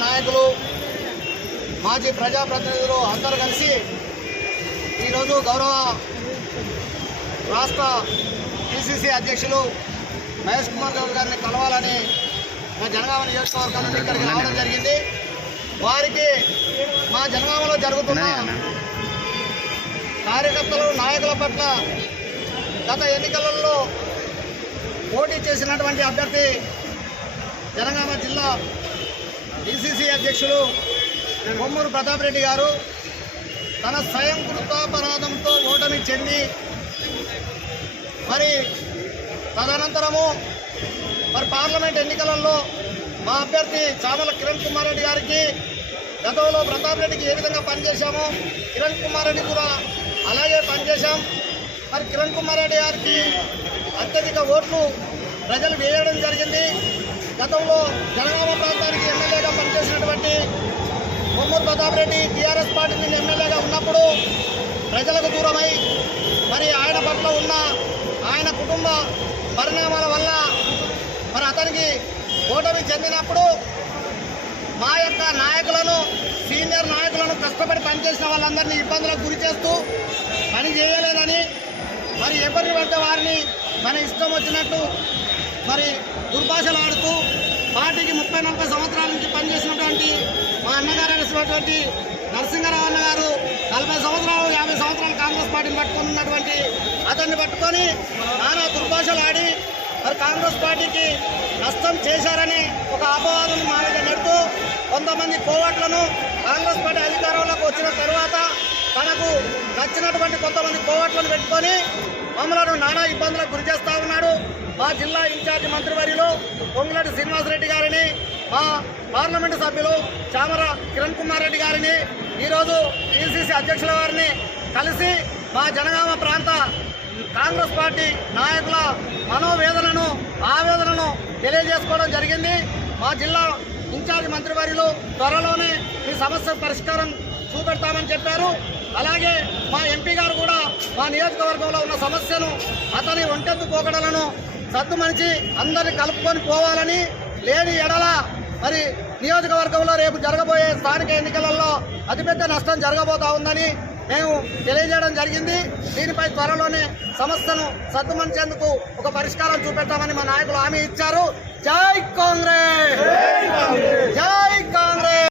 నాయకులు మాజీ ప్రజాప్రతినిధులు అందరూ కలిసి ఈరోజు గౌరవ రాష్ట్ర పిసిసి అధ్యక్షులు మహేష్ కుమార్ గౌడ్ గారిని కలవాలని మా జనగామ నియోజకవర్గం నుండి ఇక్కడికి రావడం జరిగింది. వారికి మా జనగామలో జరుగుతున్న కార్యకర్తలు నాయకుల పట్ల గత ఎన్నికలలో పోటీ చేసినటువంటి అభ్యర్థి జనగామ జిల్లా డిసిసి అధ్యక్షులు కొమ్మూరు ప్రతాప్ రెడ్డి గారు తన స్వయం కృతాపరాధంతో ఓటమి చెంది మరి తదనంతరము మరి పార్లమెంట్ ఎన్నికలలో మా అభ్యర్థి చామల కిరణ్ కుమార్ రెడ్డి గారికి గతంలో ప్రతాప్ రెడ్డికి ఏ విధంగా పనిచేశామో కిరణ్ కుమార్ రెడ్డి కూడా అలాగే పనిచేశాం. మరి కిరణ్ కుమార్ రెడ్డి గారికి అత్యధిక ఓట్లు ప్రజలు వేయడం జరిగింది. గతంలో జనగామ ప్రాంతానికి ఎమ్మెల్యేగా పనిచేసినటువంటి కొమ్మూరు ప్రతాప్ రెడ్డి టీఆర్ఎస్ పార్టీ నుండి ఎమ్మెల్యేగా ఉన్నప్పుడు ప్రజలకు దూరమై మరి ఆయన పట్ల ఉన్న ఆయన కుటుంబ పరిణామాల వల్ల మరి అతనికి ఓటమి చెందినప్పుడు మా యొక్క నాయకులను సీనియర్ నాయకులను కష్టపడి పనిచేసిన వాళ్ళందరినీ ఇబ్బందులకు గురి చేస్తూ పని చేయలేదని మరి ఎవరిని పడితే వారిని మన ఇష్టం వచ్చినట్టు మరి దుర్భాషలు ఆడుతూ పార్టీకి ముప్పై నలభై సంవత్సరాల నుంచి పనిచేసినటువంటి మా అన్నగారైనటువంటి నరసింహరావు అన్న గారు నలభై సంవత్సరాలు యాభై సంవత్సరాలు కాంగ్రెస్ పార్టీని పట్టుకున్నటువంటి ఉన్నటువంటి అతన్ని పట్టుకొని నానా దుర్భాషలు ఆడి మరి కాంగ్రెస్ పార్టీకి నష్టం చేశారని ఒక అపవాదం మా మీద నెడుతూ కొంతమంది కోవట్లను కాంగ్రెస్ పార్టీ అధికారంలోకి వచ్చిన తర్వాత తనకు నచ్చినటువంటి కొంతమంది కోవట్లను పెట్టుకొని మమ్మలను నానా ఇబ్బందులకు గురి చేస్తా ఉన్నాడు. మా జిల్లా ఇన్ఛార్జి మంత్రివర్యులు పొంగులటి శ్రీనివాసరెడ్డి గారిని మా పార్లమెంటు సభ్యులు చామర కిరణ్ కుమార్ రెడ్డి గారిని ఈరోజు పిసిసి అధ్యక్షుల వారిని కలిసి మా జనగామ ప్రాంత కాంగ్రెస్ పార్టీ నాయకుల మనోవేదనను ఆవేదనను తెలియజేసుకోవడం జరిగింది. మా జిల్లా ఇన్ఛార్జ్ మంత్రివర్యులు త్వరలోనే ఈ సమస్య పరిష్కారం చూపెడతామని చెప్పారు. అలాగే మా ఎంపీ గారు కూడా మా నియోజకవర్గంలో ఉన్న సమస్యను అతని ఒంటెత్తు పోకడలను సద్దుమనిచి అందరిని కలుపుకొని పోవాలని లేని ఎడల మరి నియోజకవర్గంలో రేపు జరగబోయే స్థానిక ఎన్నికలలో అతిపెద్ద నష్టం జరగబోతా ఉందని మేము తెలియజేయడం జరిగింది. దీనిపై త్వరలోనే సమస్యను సద్దుమనిచేందుకు ఒక పరిష్కారం చూపెడతామని మా నాయకులు హామీ ఇచ్చారు. జై కాంగ్రెస్! జై